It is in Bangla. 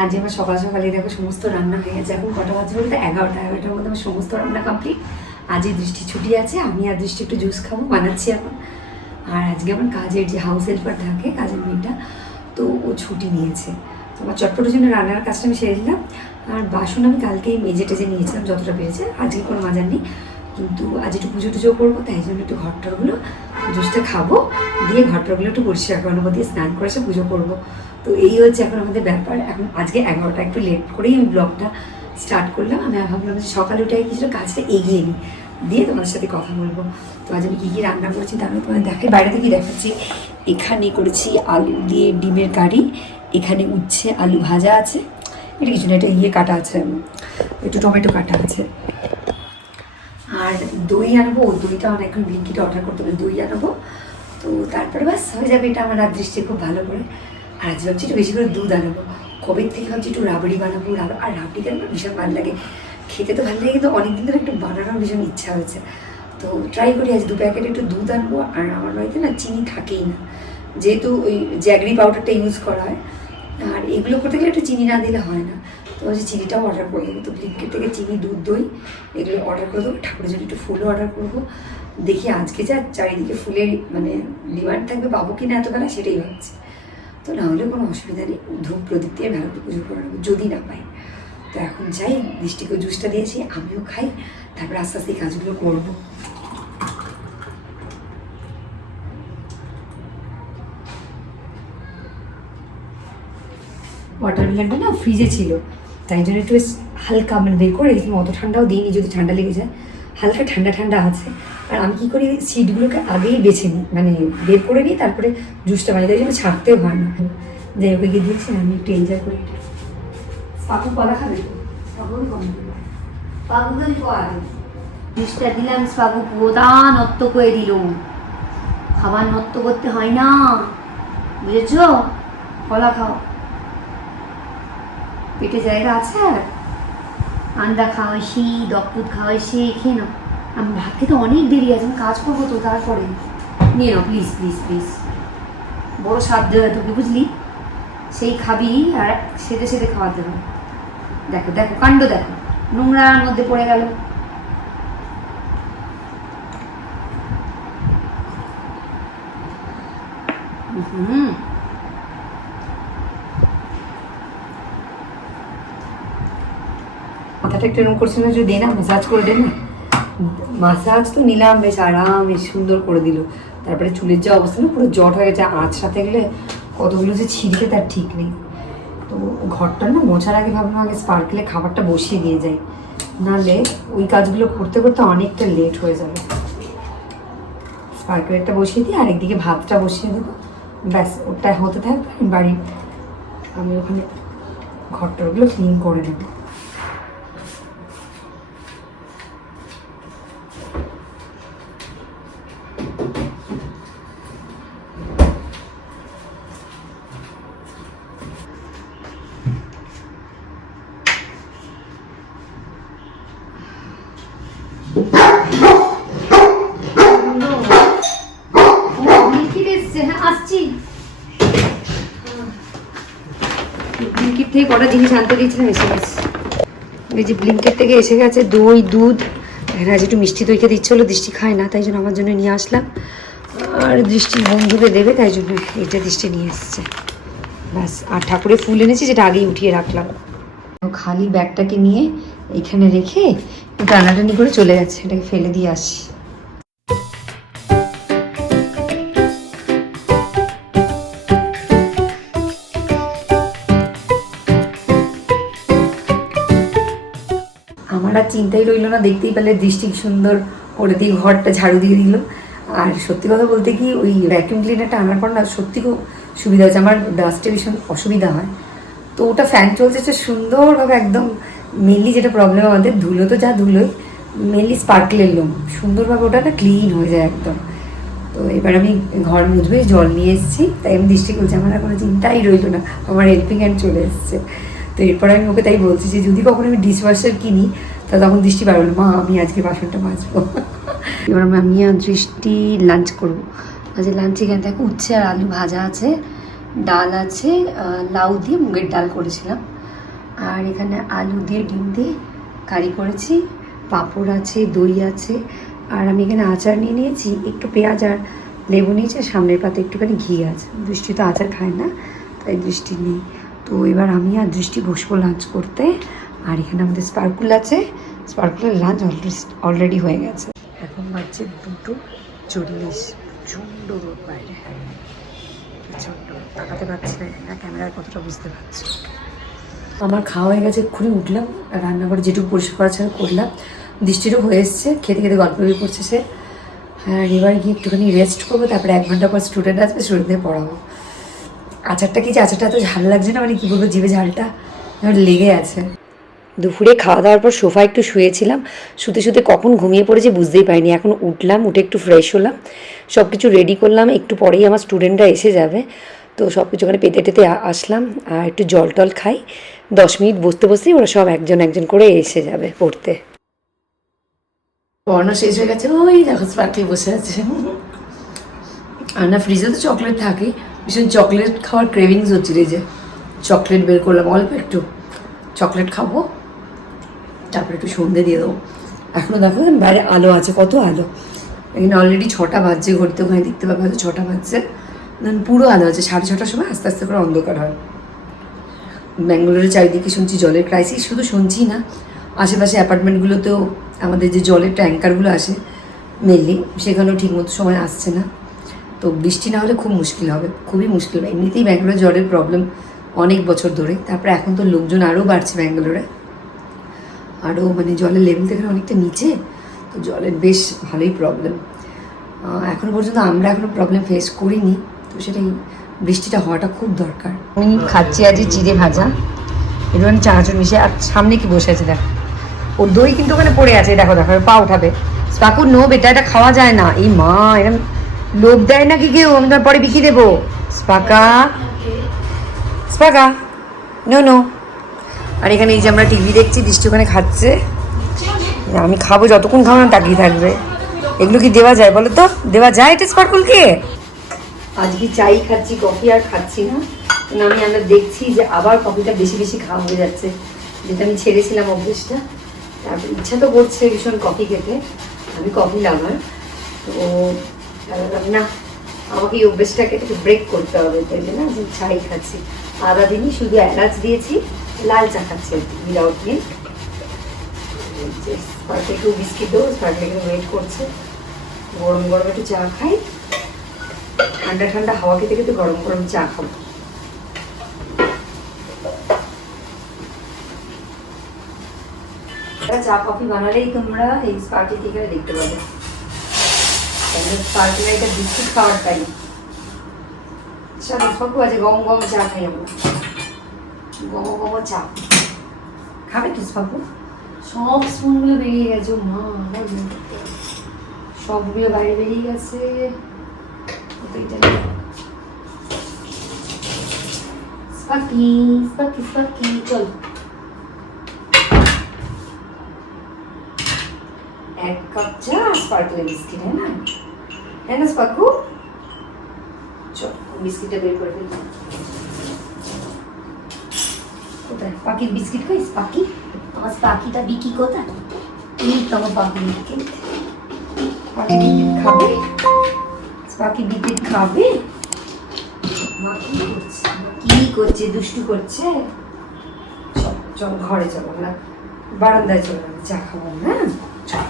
আজ আমার সকাল সকালে দেখো সমস্ত রান্না হয়ে গেছে। এখন কটা বাজে বলতে 11টার মধ্যে আমার সমস্ত রান্না কমপ্লিট। আজই দৃষ্টি ছুটি আছে, আমি আর দৃষ্টি একটু জুস খাবো, বানাচ্ছি এখন। আর আজকে আমার কাজের যে হাউস হেল্পার থাকে, কাজের মেয়েটা, তো ও ছুটি নিয়েছে। তো আমার চটপটের জন্য রান্নার কাজটা আমি সেরে দিলাম। আর বাসন আমি কালকেই মেজে টেজে নিয়েছিলাম যতটা পেরেছে, আজকে কোনো মাজার নেই। কিন্তু আজ একটু পুজো টুজো করবো, তাই জন্য একটু ঘরটরগুলো জুসটা খাবো, দিয়ে ঘরটরগুলো একটু পরিষ্কার করে নেবো, দিয়ে স্নান করে এসে পুজো করবো। তো এই হচ্ছে এখন আমাদের ব্যাপার। এখন আজকে 11টা, একটু লেট করেই আমি ব্লগটা স্টার্ট করলাম। আমি ভাবলাম যে সকালে উঠে কিছুটা কাজটা এগিয়ে নিই, দিয়ে তোমাদের সাথে কথা বলবো। তো আজ আমি কী কী রান্না করেছি তার তোমাদের দেখাই, বাইরে থেকে দেখাচ্ছি। এখানে করেছি আলু দিয়ে ডিমের কারি, এখানে উচ্ছে আলু ভাজা আছে, এটা কিছু না, এটা কাটা আছে, একটু টমেটো কাটা আছে। আর দই আনবো, দইটা অনেকক্ষণ ব্লিঙ্কিটে অর্ডার করতে হবে, দই আনবো। তো তারপরে ব্যাস হয়ে যাবে, এটা আমার রাত দৃষ্টি খুব ভালো করে। আর আজ ভাবছি একটু বেশি করে দুধ আনবো, কবে থেকে ভাবছি একটু রাবড়ি বানাবো। আর রাবড়িটা আমার ভীষণ ভালো লাগে, খেতে তো ভালো লাগে, কিন্তু অনেকদিন ধরে একটু বানানোর ভীষণ ইচ্ছা হয়েছে। তো ট্রাই করি, আজ 2 প্যাকেট একটু দুধ আনবো। আর আমার বাড়িতে না চিনি থাকেই না, যেহেতু ওই জ্যাগরি পাউডারটা ইউজ করা হয়, আর এগুলো করতে গেলে একটু চিনি না দিলে হয় না। তো হচ্ছে চিনিটাও অর্ডার করে দেবো। তো ব্লিঙ্কিট থেকে চিনি, দুধ, দই এগুলো অর্ডার করে দেবো। ঠাকুরের জন্য একটু ফুলও অর্ডার করবো। দেখি আজকে যা চারিদিকে ফুলের ডিমান্ড থাকবে, পাবো কি না এতবেলা সেটাই ভাবছি। তো না হলে কোনো অসুবিধা নেই, ধূপ প্রদীপ দিয়ে ভালো পুজো করে নেবো যদি না পাই। তো এখন যাই, দৃষ্টিকে জুসটা দিয়েছি, আমিও খাই, তারপর আস্তে আস্তে এই কাজগুলো করবো। ওয়াটারমেলনটা না ফ্রিজে ছিল, তাই জন্য একটু বেশ হালকা বের করে রেখেছিলাম, অত ঠান্ডাও দিইনি, যদি ঠান্ডা লেগে যায়, হালকা ঠান্ডা ঠান্ডা আছে। আর আমি কী করি, সিডগুলোকে আগেই বেছে নিই, বের করে নিই, তারপরে জুসটা বানাই, তাই জন্য ছাড়তেও হয় না। যাই হোক, গিয়ে দিয়েছি, আমি একটু এনজয় করি। পাপু কলা খাবে, জুসটা দিলাম, বাবু প্রধান নত্য করে দিল। খাবার নত্য করতে হয় না, বুঝেছ? কলা খাও, পেটে জায়গা আছে। আর আন্ডা খাওয়াইছি, ডগ দুধ খাওয়াইছি, খেয়ে নাও। আমি ভাত খেতে অনেক দেরি আছে, আমি কাজ করবো তো, তারপরে নিয়ে নাও প্লিজ প্লিজ প্লিজ। বড় সাধ্য হয় তোকে, বুঝলি? সেই খাবি আর সেদে সেদে খাওয়াতে হবে। দেখো দেখো কাণ্ড, দেখো নোংরার মধ্যে পড়ে গেল। মাথাটা একটু এরকম করছে না, যদি দে না ম্যাসাজ করে দে না। মাসাজ তো নিলাম, বেশ আরাম, বেশ সুন্দর করে দিল। তারপরে চুলের যা অবস্থা না, পুরো জট হয়ে গেছে, সাথে গেলে কতগুলো যে ছিঁড়ে তার ঠিক নেই। তো ঘরটা না মোছার আগে ভাবলাম আগে স্পার্কেলে খাবারটা বসিয়ে দিয়ে যাই, নাহলে ওই কাজগুলো করতে করতে অনেকটা লেট হয়ে যাবে। স্পার্কেলটা বসিয়ে দিই, আরেকদিকে ভাতটা বসিয়ে দেবো, ব্যাস ওটা হতে থাকবে। আমি ওখানে ঘরটাগুলো ক্লিন করে নেবো। ব্লিঙ্কিট থেকে কটা জিনিস আনতে দিয়েছিলাম, এসে গেছে। এই যে ব্লিঙ্কিট থেকে এসে গেছে দই, দুধ। আজ একটু মিষ্টি দইকে দিচ্ছিলো, দৃষ্টি খায় না, তাই জন্য আমার জন্য নিয়ে আসলাম। আর দৃষ্টির বন্ধুকে দেবে, তাই জন্য এটা দৃষ্টি নিয়ে এসছে, ব্যাস। আর ঠাকুরের ফুল এনেছি, যেটা আগেই উঠিয়ে রাখলাম। খালি ব্যাগটাকে নিয়ে এখানে রেখে টানাটানি করে চলে গেছে, এটাকে ফেলে দিয়ে আসি। আমার আর চিন্তাই রইল না, দেখতেই পেলে দৃষ্টি সুন্দর করে দিয়ে ঘরটা ঝাড়ু দিয়ে দিল। আর সত্যি কথা বলতে কি, ওই ভ্যাকিউম ক্লিনারটা আনার পর না সত্যি খুব সুবিধা হচ্ছে। আমার ডাস্টে ভীষণ অসুবিধা হয়, তো ওটা ফ্যান চলছে সুন্দরভাবে, একদম মেনলি যেটা প্রবলেম আমাদের, ধুলো তো যা ধুলোই, মেনলি স্পার্কলের লোম, সুন্দরভাবে ওটা না ক্লিন হয়ে যায় একদম। তো এবার আমি ঘর মুছবে জল নিয়ে এসেছি, তাই আমি দৃষ্টি করছি, আমার আর কোনো চিন্তাই রইল না, আমার হেল্পিং হ্যান্ড চলে এসছে। তো এরপর আমি ওকে তাই বলছি যে যদি কখনো আমি ডিশওয়াশার কিনি, তা তখন দৃষ্টি পারবো না, মা আমি আজকে বাসনটা মাজবো। এবার আমি আর দৃষ্টি লাঞ্চ করবো। আজকে লাঞ্চ এখানে দেখো উচ্ছে আর আলু ভাজা আছে, ডাল আছে, লাউ দিয়ে মুগের ডাল করেছিলাম, আর এখানে আলু দিয়ে ডিম দিয়ে কারি করেছি, পাঁপড় আছে, দই আছে, আর আমি এখানে আচার নিয়ে নিয়েছি, একটু পেঁয়াজ আর লেবু নিয়েছি, আর সামনের পাতে একটুখানি ঘি আছে। দৃষ্টি তো আচার খায় না, তাই দৃষ্টি নেই। তো এবার আমি আর দৃষ্টি বসবো লাঞ্চ করতে। আর এখানে আমাদের স্পার্কুল আছে, স্পার্কুলের লাঞ্চ অলরেডি হয়ে গেছে। এখন বাজছে 2:40, প্রচণ্ড রোদ বাইরে, প্রচণ্ড, তাকাতে পারছি না ক্যামেরার কতটা বুঝতে পারছি। আমার খাওয়া হয়ে গেছে, এক্ষুনি উঠলাম, রান্নাঘরে যেটুকু পরিষ্কার করা ছিল করলাম, দৃষ্টিরও হয়ে এসছে, খেতে খেতে গল্প করছে সে। হ্যাঁ, এবার গিয়ে একটুখানি রেস্ট করবো, তারপরে 1 ঘন্টা পর স্টুডেন্ট আসবে, স্টুডেন্টদের পড়াবো। আচারটা কি যে আচারটা এত ঝাল লাগছে না, মানে কী বলবো, জিভে ঝালটা লেগে আছে। দুপুরে খাওয়া দাওয়ার পর সোফা একটু শুয়েছিলাম, শুতে শুতে কখন ঘুমিয়ে পড়েছি বুঝতেই পারিনি। এখন উঠলাম, উঠে একটু ফ্রেশ হলাম, সব কিছু রেডি করলাম, একটু পরেই আমার স্টুডেন্টরা এসে যাবে। তো সব কিছু ওখানে পেতে টেতে আসলাম, আর একটু জল টল খাই, 10 মিনিট বসতে বসতেই ওরা সব একজন একজন করে এসে যাবে পড়তে। পড়ানো শেষ হয়ে গেছে, ওই দেখো স্পার্কলি বসে আছে। আর না, ফ্রিজে তো চকলেট থাকে, ভীষণ চকলেট খাওয়ার ক্রেভিংস হচ্ছিল, এই যে চকলেট বের করলাম, অল্প একটু চকলেট খাবো, তারপরে একটু সন্ধে দিয়ে দেবো। এখনও দেখো বাইরে আলো আছে, কত আলো, এখানে অলরেডি 6টা বাজছে, ঘড়িতে ওখানে দেখতে পাবে হয়তো 6টা বাজছে, পুরো আলো আছে। 6:30টার সময় আস্তে আস্তে করে অন্ধকার হয়। ব্যাঙ্গালোরের চারিদিকে শুনছি জলের ক্রাইসিস, শুধু শুনছি না, আশেপাশে অ্যাপার্টমেন্টগুলোতেও আমাদের যে জলের ট্যাঙ্কারগুলো আসে মেনলি, সেখানেও ঠিকমতো সময় আসছে না। তো বৃষ্টি না হলে খুব মুশকিল হবে, খুবই মুশকিল হবে। এমনিতেই ব্যাঙ্গালোরে জলের প্রবলেম অনেক বছর ধরে, তারপরে এখন তো লোকজন আরও বাড়ছে ব্যাঙ্গালোরে, আরও মানে জলের লেভেল থেকে অনেকটা নিচে, তো জলের বেশ ভালোই প্রবলেম। এখনও পর্যন্ত আমরা এখনও প্রবলেম ফেস করিনি, তো সেটাই, বৃষ্টিটা হওয়াটা খুব দরকার। আমি খাচ্ছি আজ জিরে ভাজা, একটু চানাচুর মিশিয়ে, আর সামনে কি বসে আছে দেখো, ওর দই কিন্তু ওখানে পড়ে আছে, দেখো দেখো পা উঠাবে। স্পাকু নো বেটা, এটা খাওয়া যায় না। এই মা, এরকম লোভ দেয় নাকি কেউ? আমি তোমার পরে বিকিয়ে দেবো। স্পাকা, স্পাকা, নো নো। আর এখানে এই যে আমরা টিভি দেখছি, দৃষ্টি ওখানে খাচ্ছে, আমি খাবো, যতক্ষণ খাবো না তাকিয়ে থাকবে। এগুলো কি দেওয়া যায় বলো তো? দেওয়া যায় এটা স্পার্কুলকে? আজকে চাই খাচ্ছি, কফি আর খাচ্ছি না, আমরা দেখছি যে আবার কফিটা বেশি বেশি খাওয়া হয়ে যাচ্ছে, যেটা আমি ছেড়েছিলাম অভ্যেসটা। তারপর ইচ্ছা তো করছে ভীষণ কফি খেতে, আমি কফি লাভার, তো না, আমাকে এই অভ্যেসটাকে একটু ব্রেক করতে হবে, তাই না যে চাই খাচ্ছি। আদা দিনই শুধু এলাচ দিয়েছি, লাল চা খাচ্ছি উইদাউট মিল্ক। একটু বিস্কিট দেবো, একটু ওয়েট করছে, গরম গরম একটু চা খাই, ঠান্ডা ঠান্ডা হাওয়া খেতে খেতে গরম গরম চা খাবো। চা কফি বানালেই তোমরা এই স্পার্কল এখানে দেখতে পাবে। স্পার্কল এটা বিস্কুট খাওয়ার টাইম, সবু আছে, গম গম চা খাই আমরা, গম গম চা খাবে তো সবু। সব স্পুনগুলো বেরিয়ে গেছে, মা আমার সবগুলো বাইরে বেরিয়ে গেছে। স্পার্কি স্পার্কি স্পার্কি, চল 1 কাপ চা, স্পার্কলের বিস্কিট, হ্যাঁ না স্পার্কু? চল বিস্কিটটা বের করে ফেলি। কোথায় পাখির বিস্কিট? খাইস পাখি, আমার পাখিটা বিকি কোথায়? এই তো আমার পাখি বিস্কিট, পাখি বিস্কিট খাবে, পাখি বিস্কিট খাবে। মা কি করছে, দুষ্টু করছে। চল চল ঘরে চলো, আমরা বারান্দায় চলো, চা খাবো। হ্যাঁ চল।